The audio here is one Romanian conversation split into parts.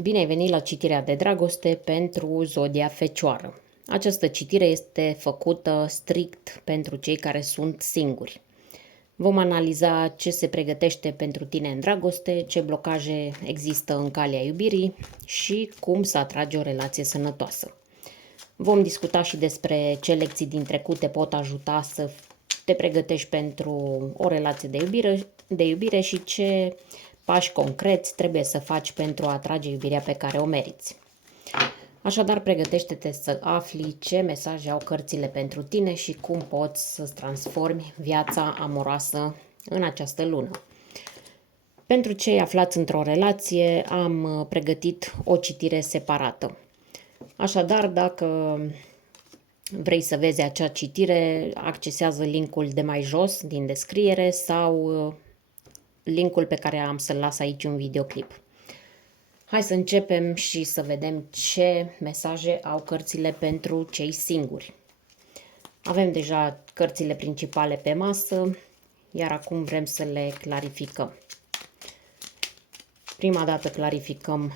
Bine ai venit la citirea de dragoste pentru zodia Fecioară. Această citire este făcută strict pentru cei care sunt singuri. Vom analiza ce se pregătește pentru tine în dragoste, ce blocaje există în calea iubirii și cum să atragi o relație sănătoasă. Vom discuta și despre ce lecții din trecut te pot ajuta să te pregătești pentru o relație de iubire și ce pași concreți trebuie să faci pentru a atrage iubirea pe care o meriți. Așadar, pregătește-te să afli ce mesaje au cărțile pentru tine și cum poți să-ți transformi viața amoroasă în această lună. Pentru cei aflați într-o relație, am pregătit o citire separată. Așadar, dacă vrei să vezi acea citire, accesează linkul de mai jos din descriere sau linkul pe care am să-l las aici în videoclip. Hai să începem și să vedem ce mesaje au cărțile pentru cei singuri. Avem deja cărțile principale pe masă, iar acum vrem să le clarificăm. Prima dată clarificăm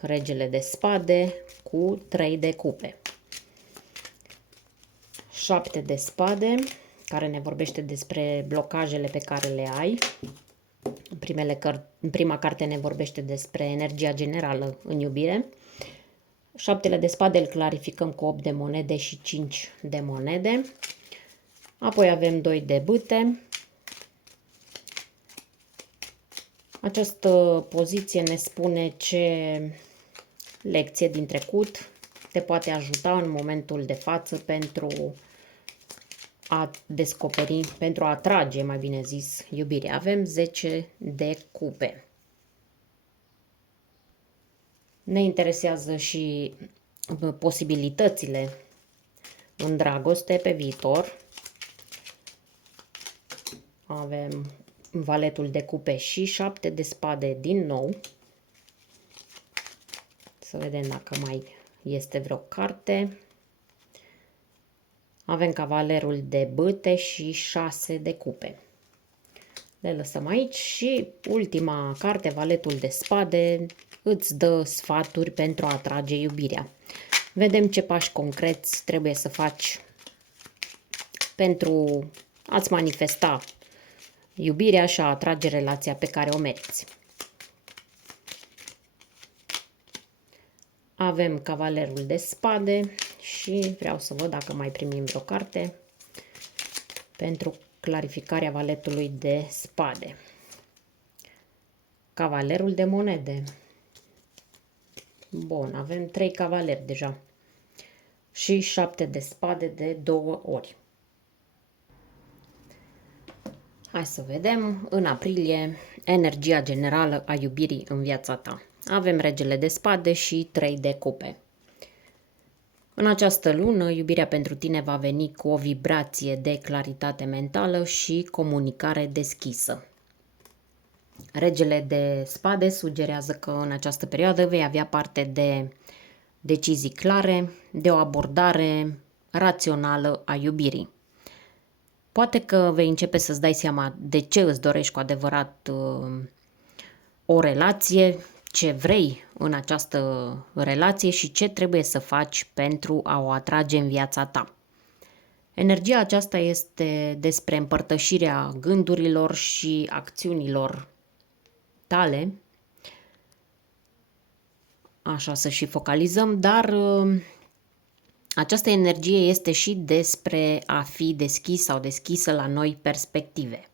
regele de spade cu 3 de cupe. 7 de spade, care ne vorbește despre blocajele pe care le ai. Prima carte ne vorbește despre energia generală în iubire. 7 de spade îl clarificăm cu 8 de monede și 5 de monede. Apoi avem 2 de bâte. Această poziție ne spune ce lecție din trecut te poate ajuta în momentul de față pentru a descoperi, pentru a atrage, mai bine zis, iubirea. Avem 10 de cupe. Ne interesează și posibilitățile în dragoste pe viitor. Avem valetul de cupe și 7 de spade din nou. Să vedem dacă mai este vreo carte. Avem cavalerul de bâte și 6 de cupe. Le lăsăm aici și ultima carte, valetul de spade, îți dă sfaturi pentru a atrage iubirea. Vedem ce pași concreți trebuie să faci pentru a-ți manifesta iubirea și a atrage relația pe care o meriți. Avem cavalerul de spade și vreau să văd dacă mai primim vreo carte pentru clarificarea valetului de spade. Cavalerul de monede. Bun, avem 3 cavaleri deja. Și 7 de spade de 2 ori. Hai să vedem în aprilie energia generală a iubirii în viața ta. Avem regele de spade și 3 de cupe. În această lună, iubirea pentru tine va veni cu o vibrație de claritate mentală și comunicare deschisă. Regele de spade sugerează că în această perioadă vei avea parte de decizii clare, de o abordare rațională a iubirii. Poate că vei începe să-ți dai seama de ce îți dorești cu adevărat o relație, ce vrei în această relație și ce trebuie să faci pentru a o atrage în viața ta. Energia aceasta este despre împărtășirea gândurilor și acțiunilor tale, așa să și focalizăm, dar această energie este și despre a fi deschis sau deschisă la noi perspective.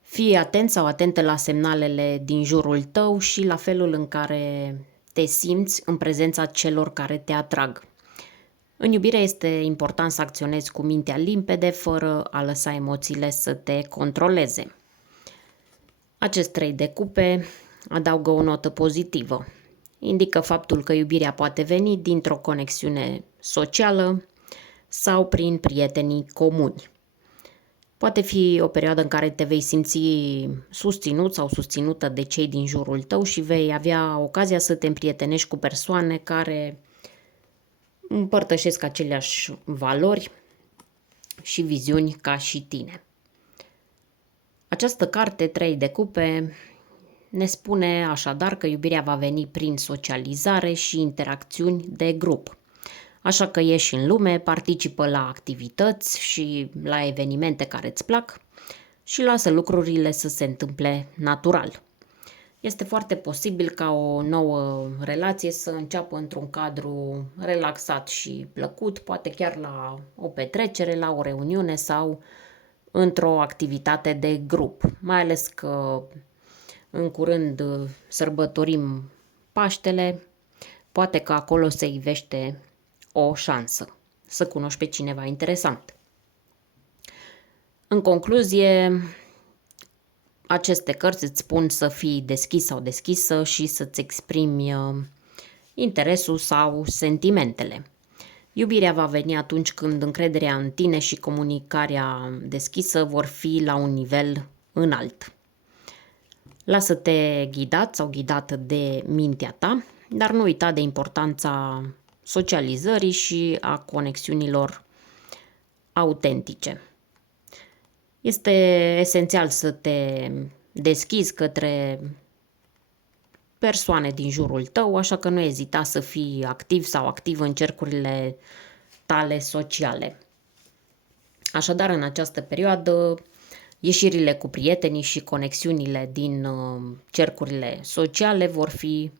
Fii atent sau atentă la semnalele din jurul tău și la felul în care te simți în prezența celor care te atrag. În iubire este important să acționezi cu mintea limpede, fără a lăsa emoțiile să te controleze. Acest 3 de cupe adaugă o notă pozitivă. Indică faptul că iubirea poate veni dintr-o conexiune socială sau prin prietenii comuni. Poate fi o perioadă în care te vei simți susținut sau susținută de cei din jurul tău și vei avea ocazia să te împrietenești cu persoane care împărtășesc aceleași valori și viziuni ca și tine. Această carte, 3 de cupe, ne spune așadar că iubirea va veni prin socializare și interacțiuni de grup. Așa că ieși în lume, participă la activități și la evenimente care îți plac și lasă lucrurile să se întâmple natural. Este foarte posibil ca o nouă relație să înceapă într-un cadru relaxat și plăcut, poate chiar la o petrecere, la o reuniune sau într-o activitate de grup. Mai ales că în curând sărbătorim Paștele, poate că acolo se ivește o șansă să cunoști pe cineva interesant. În concluzie, aceste cărți îți spun să fii deschis sau deschisă și să-ți exprimi interesul sau sentimentele. Iubirea va veni atunci când încrederea în tine și comunicarea deschisă vor fi la un nivel înalt. Lasă-te ghidat sau ghidată de mintea ta, dar nu uita de importanța socializării și a conexiunilor autentice. Este esențial să te deschizi către persoane din jurul tău, așa că nu ezita să fii activ sau activ în cercurile tale sociale. Așadar, în această perioadă, ieșirile cu prietenii și conexiunile din cercurile sociale vor fi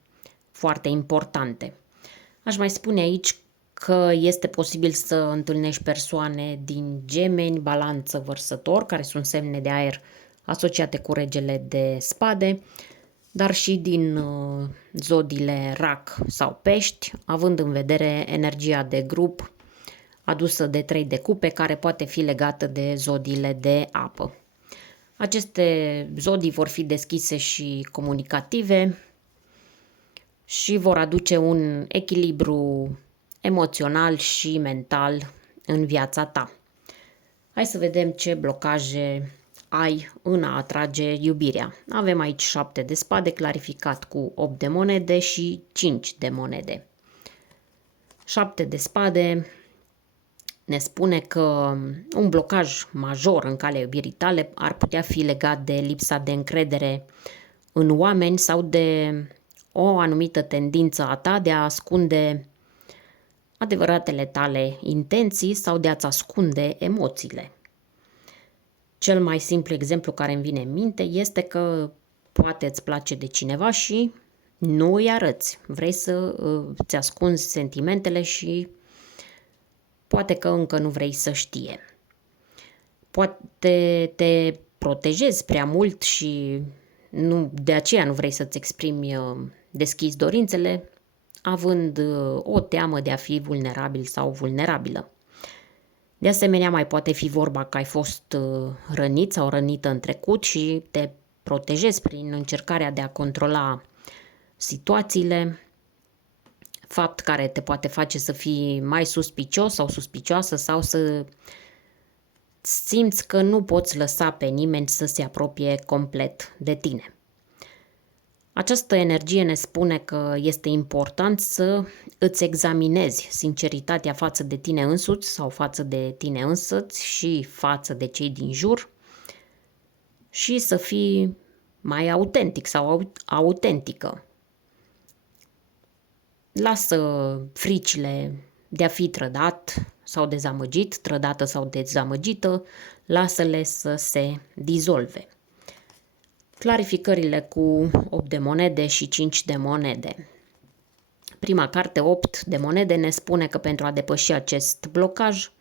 foarte importante. Aș mai spune aici că este posibil să întâlnești persoane din Gemeni, Balanță, Vărsător, care sunt semne de aer asociate cu regele de spade, dar și din zodiile Rac sau Pești, având în vedere energia de grup adusă de 3 de cupe, care poate fi legată de zodiile de apă. Aceste zodii vor fi deschise și comunicative și vor aduce un echilibru emoțional și mental în viața ta. Hai să vedem ce blocaje ai în a atrage iubirea. Avem aici 7 de spade clarificat cu 8 de monede și 5 de monede. 7 de spade ne spune că un blocaj major în calea iubirii tale ar putea fi legat de lipsa de încredere în oameni sau de o anumită tendință a ta de a ascunde adevăratele tale intenții sau de a-ți ascunde emoțiile. Cel mai simplu exemplu care îmi vine în minte este că poate îți place de cineva și nu îi arăți. Vrei să îți ascunzi sentimentele și poate că încă nu vrei să știe. Poate te protejezi prea mult și de aceea nu vrei să-ți exprimi deschis dorințele, având o teamă de a fi vulnerabil sau vulnerabilă. De asemenea, mai poate fi vorba că ai fost rănit sau rănită în trecut și te protejezi prin încercarea de a controla situațiile, fapt care te poate face să fii mai suspicios sau suspicioasă sau să simți că nu poți lăsa pe nimeni să se apropie complet de tine. Această energie ne spune că este important să îți examinezi sinceritatea față de tine însuți sau față de tine însăți și față de cei din jur și să fii mai autentic sau autentică. Lasă fricile de a fi trădat sau dezamăgit, trădată sau dezamăgită, lasă-le să se dizolve. Clarificările cu 8 de monede și 5 de monede. Prima carte, 8 de monede, ne spune că pentru a depăși acest blocaj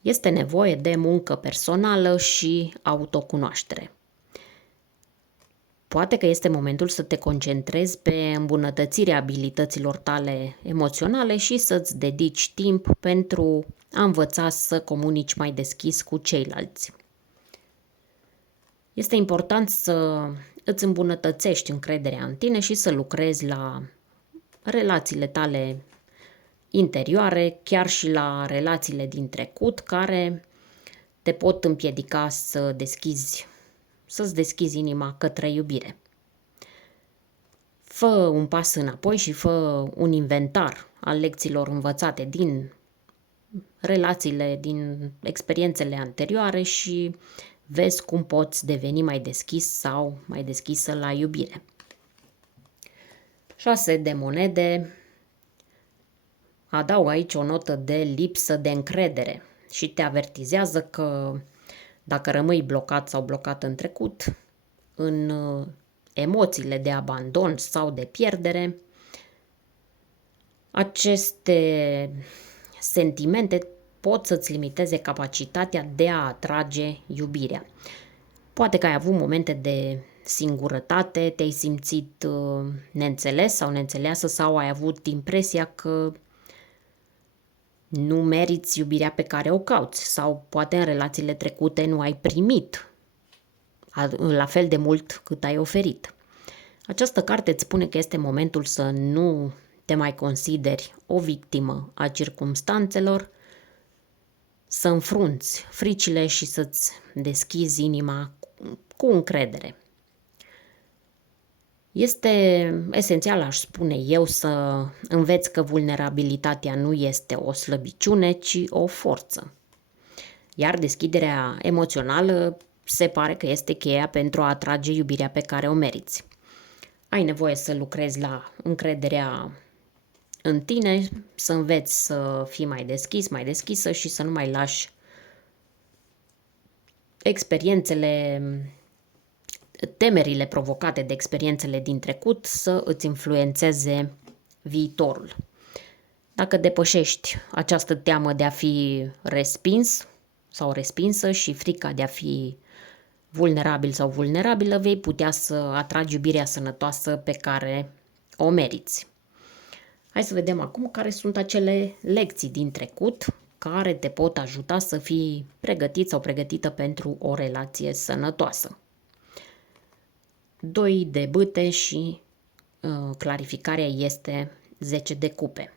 este nevoie de muncă personală și autocunoaștere. Poate că este momentul să te concentrezi pe îmbunătățirea abilităților tale emoționale și să-ți dedici timp pentru a învăța să comunici mai deschis cu ceilalți. Este important să îți îmbunătățești încrederea în tine și să lucrezi la relațiile tale interioare, chiar și la relațiile din trecut, care te pot împiedica să-ți deschizi inima către iubire. Fă un pas înapoi și fă un inventar al lecțiilor învățate din relațiile, din experiențele anterioare și vezi cum poți deveni mai deschis sau mai deschisă la iubire. 6 de monede adaugă aici o notă de lipsă de încredere și te avertizează că dacă rămâi blocat sau blocat în trecut, în emoțiile de abandon sau de pierdere, aceste sentimente pot să-ți limiteze capacitatea de a atrage iubirea. Poate că ai avut momente de singurătate, te-ai simțit neînțeles sau neînțeleasă sau ai avut impresia că nu meriți iubirea pe care o cauți sau poate în relațiile trecute nu ai primit la fel de mult cât ai oferit. Această carte îți spune că este momentul să nu te mai consideri o victimă a circumstanțelor, să înfrunți fricile și să-ți deschizi inima cu încredere. Este esențial, aș spune eu, să înveți că vulnerabilitatea nu este o slăbiciune, ci o forță. Iar deschiderea emoțională se pare că este cheia pentru a atrage iubirea pe care o meriți. Ai nevoie să lucrezi la încrederea în tine, să înveți să fii mai deschis, mai deschisă și să nu mai lași temerile provocate de experiențele din trecut să îți influențeze viitorul. Dacă depășești această teamă de a fi respins sau respinsă și frica de a fi vulnerabil sau vulnerabilă, vei putea să atragi iubirea sănătoasă pe care o meriți. Hai să vedem acum care sunt acele lecții din trecut care te pot ajuta să fii pregătit sau pregătită pentru o relație sănătoasă. 2 de bâte și clarificarea este 10 de cupe.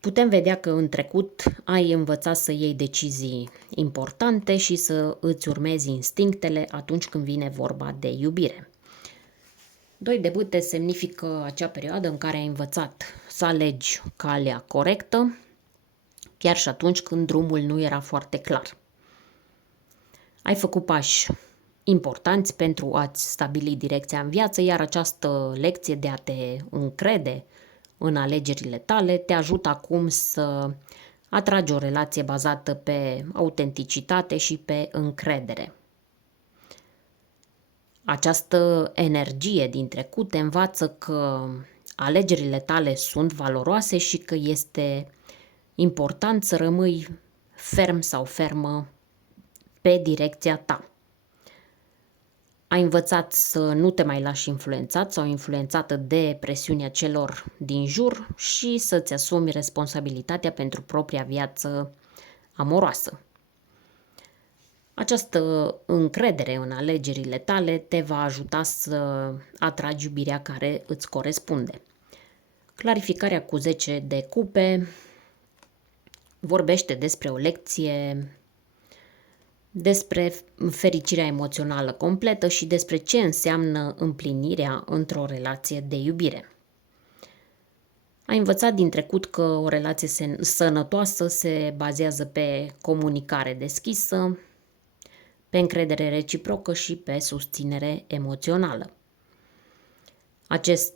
Putem vedea că în trecut ai învățat să iei decizii importante și să îți urmezi instinctele atunci când vine vorba de iubire. 2 de bâte semnifică acea perioadă în care ai învățat să alegi calea corectă, chiar și atunci când drumul nu era foarte clar. Ai făcut pași importanți pentru a-ți stabili direcția în viață, iar această lecție de a te încrede în alegerile tale te ajută acum să atragi o relație bazată pe autenticitate și pe încredere. Această energie din trecut te învață că alegerile tale sunt valoroase și că este important să rămâi ferm sau fermă pe direcția ta. Ai învățat să nu te mai lași influențat sau influențată de presiunea celor din jur și să-ți asumi responsabilitatea pentru propria viață amoroasă. Această încredere în alegerile tale te va ajuta să atragi iubirea care îți corespunde. Clarificarea cu 10 de cupe vorbește despre o lecție, despre fericirea emoțională completă și despre ce înseamnă împlinirea într-o relație de iubire. Ai învățat din trecut că o relație sănătoasă se bazează pe comunicare deschisă, pe încredere reciprocă și pe susținere emoțională. Acest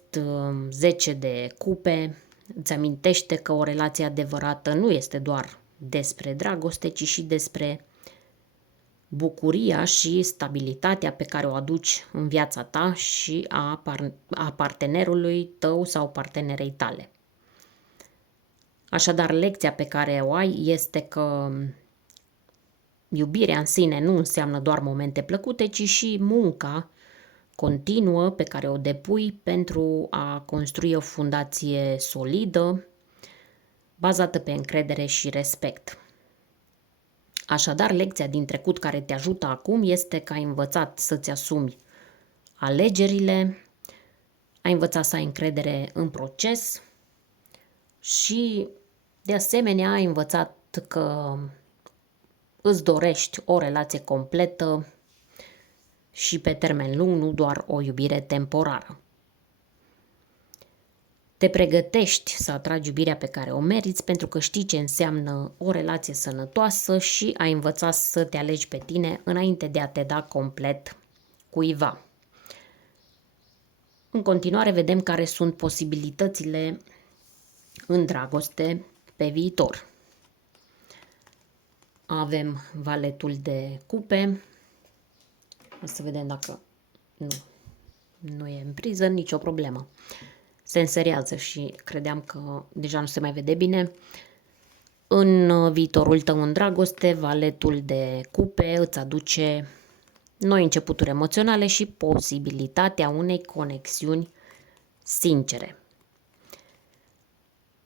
10 de cupe îți amintește că o relație adevărată nu este doar despre dragoste, ci și despre bucuria și stabilitatea pe care o aduci în viața ta și a partenerului tău sau partenerei tale. Așadar, lecția pe care o ai este că iubirea în sine nu înseamnă doar momente plăcute, ci și munca continuă pe care o depui pentru a construi o fundație solidă, bazată pe încredere și respect. Așadar, lecția din trecut care te ajută acum este că ai învățat să-ți asumi alegerile, ai învățat să ai încredere în proces și, de asemenea, ai învățat că îți dorești o relație completă și pe termen lung, nu doar o iubire temporară. Te pregătești să atragi iubirea pe care o meriți pentru că știi ce înseamnă o relație sănătoasă și ai învățat să te alegi pe tine înainte de a te da complet cuiva. În continuare vedem care sunt posibilitățile în dragoste pe viitor. Avem valetul de cupe. Să vedem dacă nu e în priză, nicio problemă. Se înseriază și credeam că deja nu se mai vede bine. În viitorul tău în dragoste, valetul de cupe îți aduce noi începuturi emoționale și posibilitatea unei conexiuni sincere.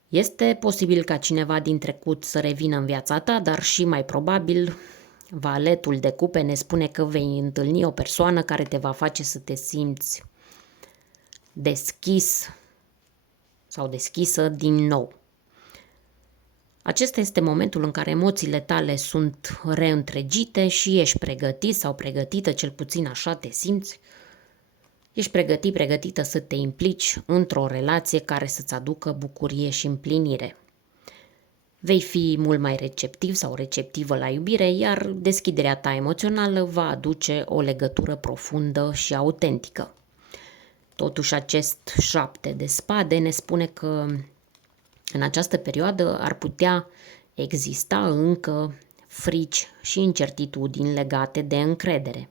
Este posibil ca cineva din trecut să revină în viața ta, dar și mai probabil, valetul de cupe ne spune că vei întâlni o persoană care te va face să te simți deschis sau deschisă din nou. Acesta este momentul în care emoțiile tale sunt reîntregite și ești pregătit sau pregătită, cel puțin așa te simți. Ești pregătită să te implici într-o relație care să-ți aducă bucurie și împlinire. Vei fi mult mai receptiv sau receptivă la iubire, iar deschiderea ta emoțională va aduce o legătură profundă și autentică. Totuși, acest 7 de spade ne spune că în această perioadă ar putea exista încă frici și incertitudini legate de încredere.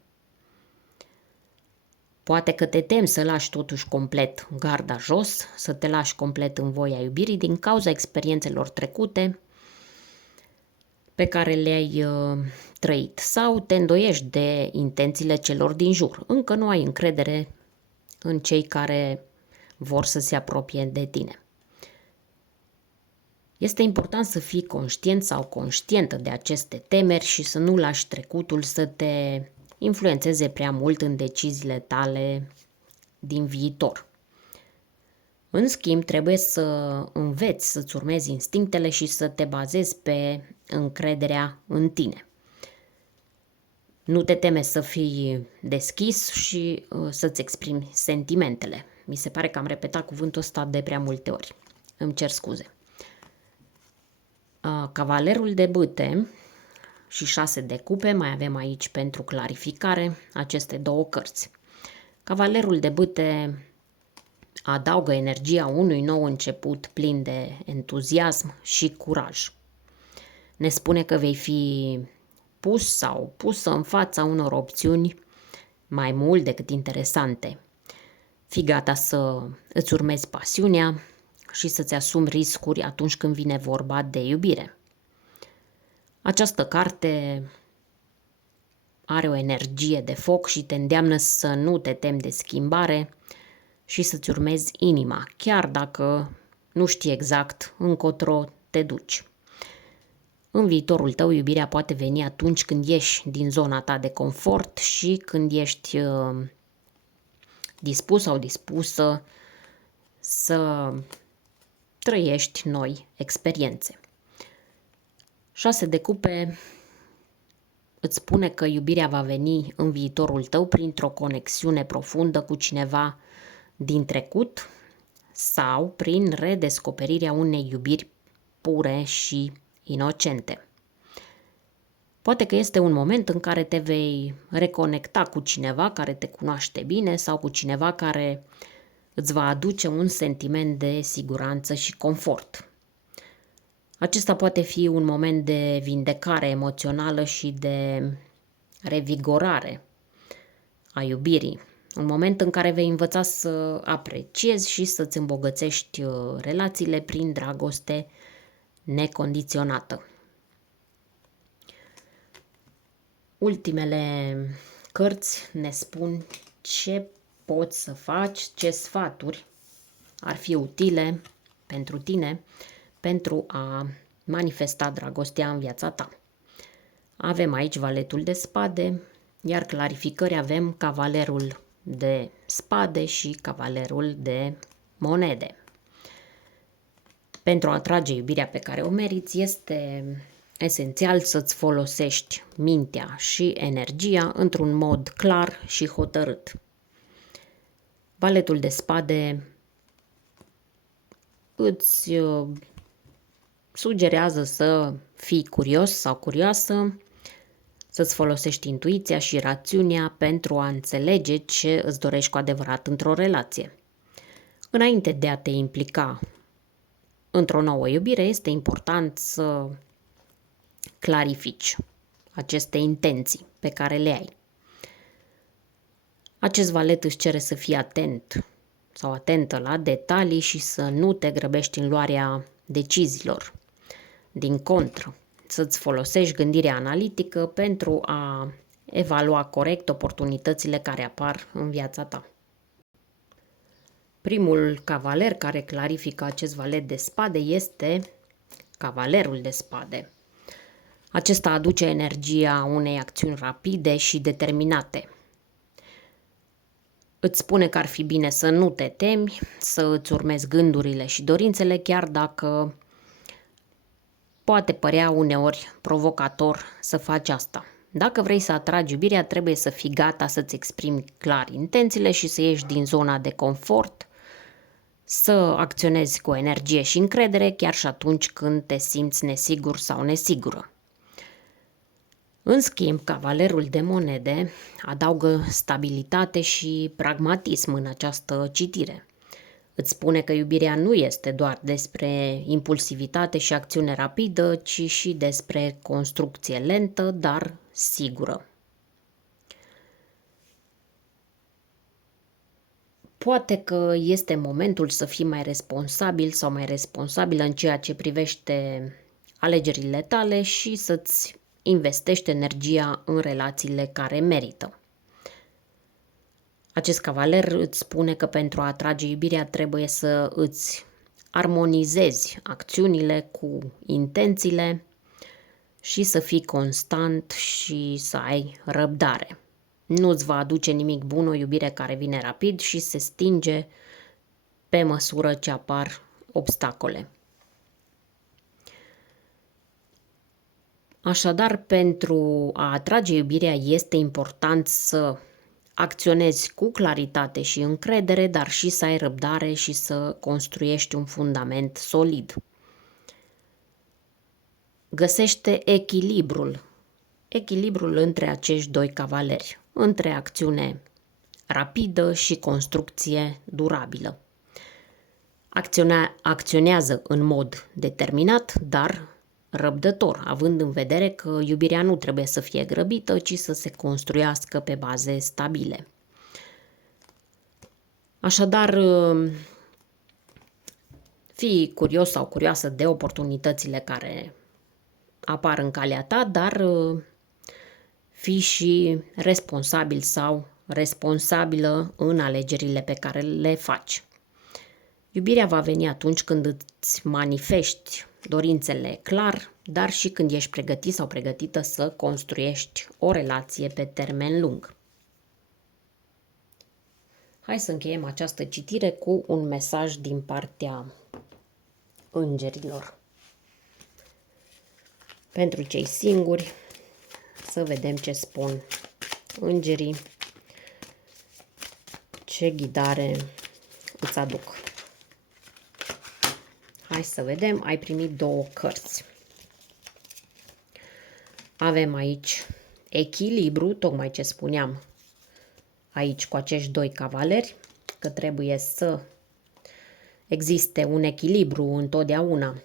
Poate că te temi să lași totuși complet garda jos, să te lași complet în voia iubirii din cauza experiențelor trecute pe care le-ai trăit sau te îndoiești de intențiile celor din jur. Încă nu ai încredere în cei care vor să se apropie de tine. Este important să fii conștient sau conștientă de aceste temeri și să nu lași trecutul să te influențeze prea mult în deciziile tale din viitor. În schimb, trebuie să înveți să-ți urmezi instinctele și să te bazezi pe încrederea în tine. Nu te teme să fii deschis și să-ți exprimi sentimentele. Mi se pare că am repetat cuvântul ăsta de prea multe ori. Îmi cer scuze. Cavalerul de bâte și 6 de cupe mai avem aici pentru clarificare aceste două cărți. Cavalerul de bâte adaugă energia unui nou început plin de entuziasm și curaj. Ne spune că vei fi pus sau pusă în fața unor opțiuni mai mult decât interesante. Fii gata să îți urmezi pasiunea și să-ți asumi riscuri atunci când vine vorba de iubire. Această carte are o energie de foc și te îndeamnă să nu te temi de schimbare și să-ți urmezi inima, chiar dacă nu știi exact încotro te duci. În viitorul tău, iubirea poate veni atunci când ieși din zona ta de confort și când ești dispus sau dispusă să trăiești noi experiențe. 6 de cupe îți spune că iubirea va veni în viitorul tău printr-o conexiune profundă cu cineva din trecut sau prin redescoperirea unei iubiri pure și inocente. Poate că este un moment în care te vei reconecta cu cineva care te cunoaște bine sau cu cineva care îți va aduce un sentiment de siguranță și confort. Acesta poate fi un moment de vindecare emoțională și de revigorare a iubirii. Un moment în care vei învăța să apreciezi și să-ți îmbogățești relațiile prin dragoste necondiționată. Ultimele cărți ne spun ce poți să faci, ce sfaturi ar fi utile pentru tine pentru a manifesta dragostea în viața ta. Avem aici valetul de spade, iar clarificări avem cavalerul de spade și cavalerul de monede. Pentru a atrage iubirea pe care o meriți, este esențial să-ți folosești mintea și energia într-un mod clar și hotărât. Valetul de spade îți sugerează să fii curios sau curioasă, să-ți folosești intuiția și rațiunea pentru a înțelege ce îți dorești cu adevărat într-o relație. Înainte de a te implica într-o nouă iubire, este important să clarifici aceste intenții pe care le ai. Acest valet își cere să fii atent sau atentă la detalii și să nu te grăbești în luarea deciziilor. Din contră, să-ți folosești gândirea analitică pentru a evalua corect oportunitățile care apar în viața ta. Primul cavaler care clarifică acest valet de spade este cavalerul de spade. Acesta aduce energia unei acțiuni rapide și determinate. Îți spune că ar fi bine să nu te temi, să îți urmezi gândurile și dorințele, chiar dacă poate părea uneori provocator să faci asta. Dacă vrei să atragi iubirea, trebuie să fii gata să-ți exprimi clar intențiile și să ieși din zona de confort, să acționezi cu energie și încredere, chiar și atunci când te simți nesigur sau nesigură. În schimb, cavalerul de monede adaugă stabilitate și pragmatism în această citire. Îți spune că iubirea nu este doar despre impulsivitate și acțiune rapidă, ci și despre construcție lentă, dar sigură. Poate că este momentul să fii mai responsabil sau mai responsabilă în ceea ce privește alegerile tale și să-ți investești energia în relațiile care merită. Acest cavaler îți spune că pentru a atrage iubirea trebuie să îți armonizezi acțiunile cu intențiile și să fii constant și să ai răbdare. Nu îți va aduce nimic bun o iubire care vine rapid și se stinge pe măsură ce apar obstacole. Așadar, pentru a atrage iubirea este important să acționezi cu claritate și încredere, dar și să ai răbdare și să construiești un fundament solid. Găsește echilibrul între acești doi cavaleri, între acțiune rapidă și construcție durabilă. Acționează în mod determinat, dar răbdător, având în vedere că iubirea nu trebuie să fie grăbită, ci să se construiască pe baze stabile. Așadar, fii curios sau curioasă de oportunitățile care apar în calea ta, dar fii și responsabil sau responsabilă în alegerile pe care le faci. Iubirea va veni atunci când îți manifesti dorințele clar, dar și când ești pregătit sau pregătită să construiești o relație pe termen lung. Hai să încheiem această citire cu un mesaj din partea îngerilor. Pentru cei singuri, să vedem ce spun îngerii, ce ghidare îți aduc. Hai să vedem, ai primit 2 cărți. Avem aici echilibru, tocmai ce spuneam aici cu acești 2 cavaleri, că trebuie să existe un echilibru întotdeauna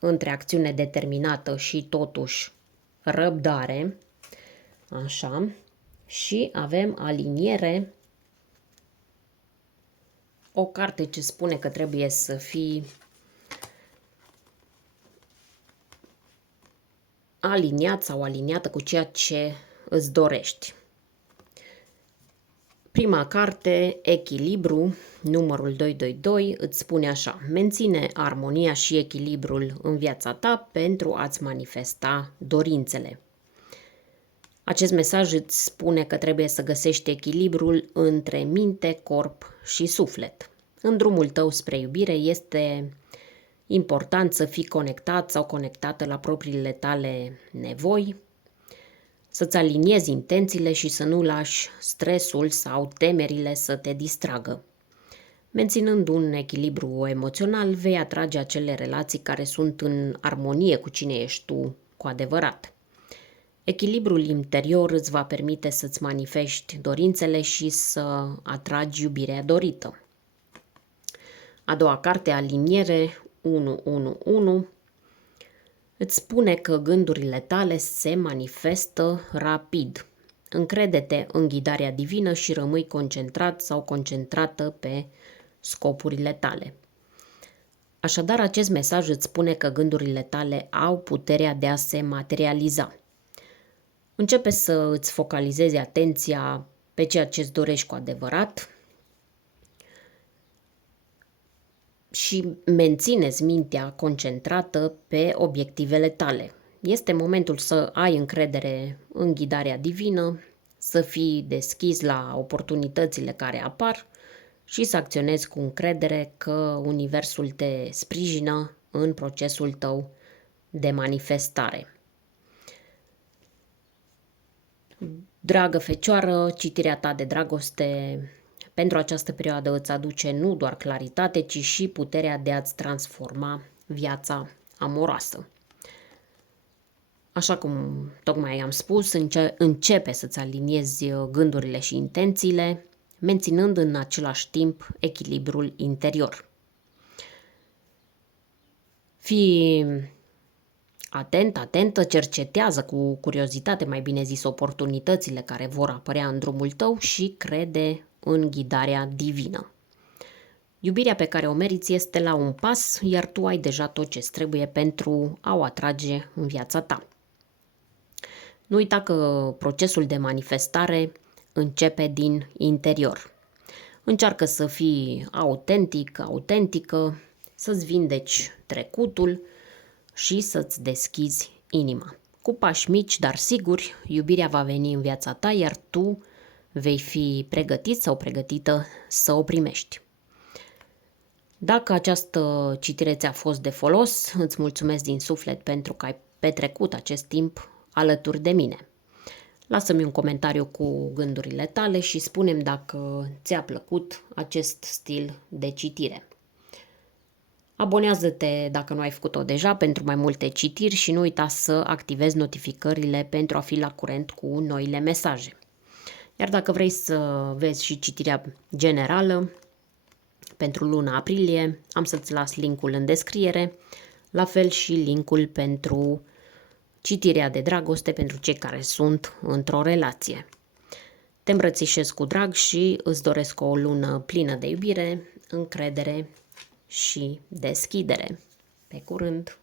între acțiune determinată și totuși răbdare. Așa. Și avem aliniere, o carte ce spune că trebuie să fii aliniat sau aliniată cu ceea ce îți dorești. Prima carte, Echilibru, numărul 222, îți spune așa: menține armonia și echilibrul în viața ta pentru a-ți manifesta dorințele. Acest mesaj îți spune că trebuie să găsești echilibrul între minte, corp și suflet. În drumul tău spre iubire este important să fii conectat sau conectată la propriile tale nevoi, să-ți aliniezi intențiile și să nu lași stresul sau temerile să te distragă. Menținând un echilibru emoțional, vei atrage acele relații care sunt în armonie cu cine ești tu cu adevărat. Echilibrul interior îți va permite să-ți manifesti dorințele și să atragi iubirea dorită. A doua carte, Aliniere 111, îți spune că gândurile tale se manifestă rapid. Încrede-te în ghidarea divină și rămâi concentrat sau concentrată pe scopurile tale. Așadar, acest mesaj îți spune că gândurile tale au puterea de a se materializa. Începe să îți focalizezi atenția pe ceea ce îți dorești cu adevărat și mențineți mintea concentrată pe obiectivele tale. Este momentul să ai încredere în ghidarea divină, să fii deschis la oportunitățile care apar și să acționezi cu încredere că Universul te sprijină în procesul tău de manifestare. Dragă Fecioară, citirea ta de dragoste pentru această perioadă îți aduce nu doar claritate, ci și puterea de a-ți transforma viața amoroasă. Așa cum tocmai am spus, începe să-ți aliniezi gândurile și intențiile, menținând în același timp echilibrul interior. Fii atentă, cercetează cu curiozitate, mai bine zis, oportunitățile care vor apărea în drumul tău și crede în ghidarea divină. Iubirea pe care o meriți este la un pas, iar tu ai deja tot ce trebuie pentru a o atrage în viața ta. Nu uita că procesul de manifestare începe din interior. Încearcă să fii autentică, să-ți vindeci trecutul și să-ți deschizi inima. Cu pași mici, dar siguri, iubirea va veni în viața ta, iar tu vei fi pregătit sau pregătită să o primești. Dacă această citire ți-a fost de folos, îți mulțumesc din suflet pentru că ai petrecut acest timp alături de mine. Lasă-mi un comentariu cu gândurile tale și spune-mi dacă ți-a plăcut acest stil de citire. Abonează-te dacă nu ai făcut-o deja pentru mai multe citiri și nu uita să activezi notificările pentru a fi la curent cu noile mesaje. Iar dacă vrei să vezi și citirea generală pentru luna aprilie, am să-ți las linkul în descriere, la fel și linkul pentru citirea de dragoste pentru cei care sunt într-o relație. Te îmbrățișez cu drag și îți doresc o lună plină de iubire, încredere și deschidere. Pe curând!